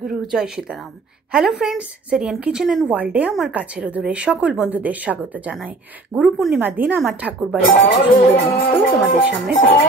গুরু জয় Sitaram. Hello friends, সেরিয়ান kitchen and ওয়ার্ল্ডে আমার কাছের ও দূরের সকল বন্ধুদের স্বাগত জানাই। গুরু পূর্ণিমার দিন আমার ঠাকুর বাড়ির কিছু সুন্দর মুহূর্ত তোমাদের সামনে তুলে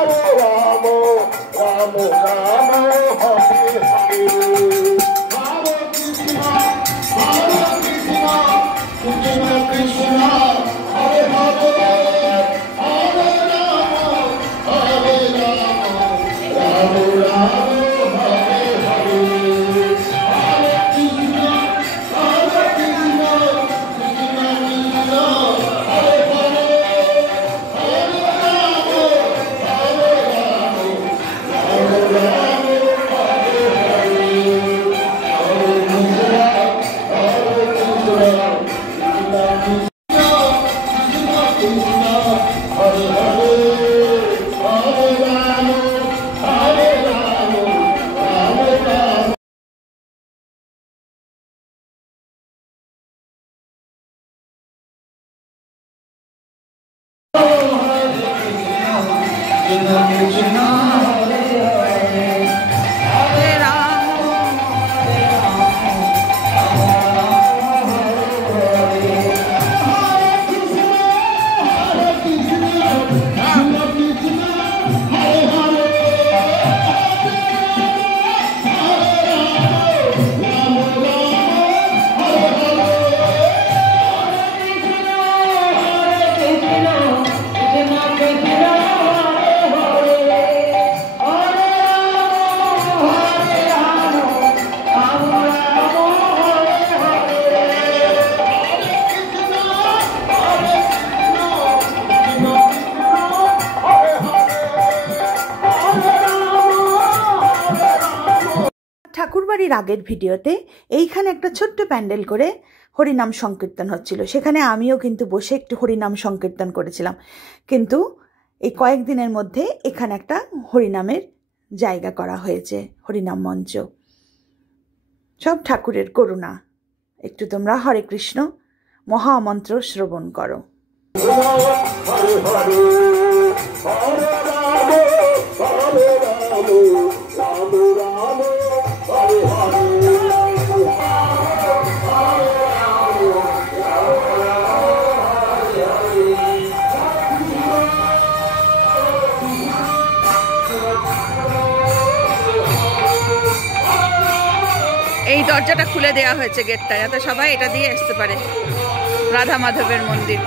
ঠাকুরবাড়ির আগের ভিডিওতে এইখানে একটা ছোট্ট প্যান্ডেল করে হরিনাম সংকীর্তন হচ্ছিল। সেখানে আমিও কিন্তু বসে একটু হরিনাম সংকীর্তন করেছিলাম। কিন্তু এই কয়েকদিনের মধ্যে এখানে একটা হরিনামের জায়গা করা হয়েছে, হরিনাম মঞ্চ। সব ঠাকুরের করুণা। একটু তোমরা হরে কৃষ্ণ মহামন্ত্র শ্রবণ করো। এই দরজাটা খুলে দেওয়া হয়েছে, গেটটা, যাতে সবাই এটা দিয়ে আসতে পারে। রাধা মাধবের মন্দির।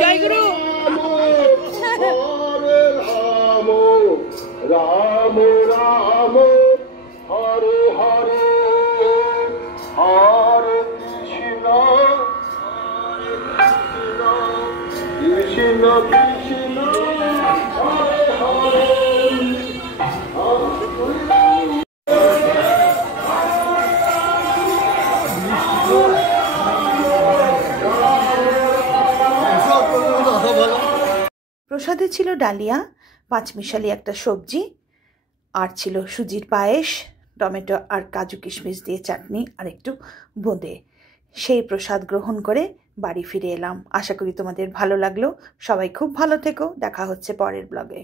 জয় গুরু। রাম রাম হরে হরে হরে কৃষ্ণ কৃষ্ণ কৃষ্ণ হরে হরে। প্রসাদে ছিল ডালিয়া, পাঁচমিশালি একটা সবজি, আর ছিল সুজির পায়েস, টমেটো আর কাজু কিশমিশ দিয়ে চাটনি, আর একটু বোঁদে। সেই প্রসাদ গ্রহণ করে বাড়ি ফিরে এলাম। আশা করি তোমাদের ভালো লাগলো। সবাই খুব ভালো থেকো। দেখা হচ্ছে পরের ব্লগে।